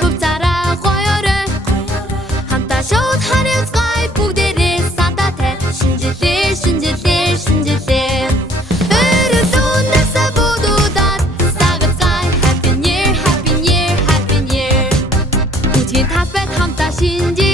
Төв зараа гоёорой хамтаа шууд харилцгаая бүгдээрээ сантатай шинжилээ шинжилээ шинжилээ өрөвлөнөөсөө будуудаад сагцгаая happy year happy year happy year бүгдийн талбайд хамтаа шинжээ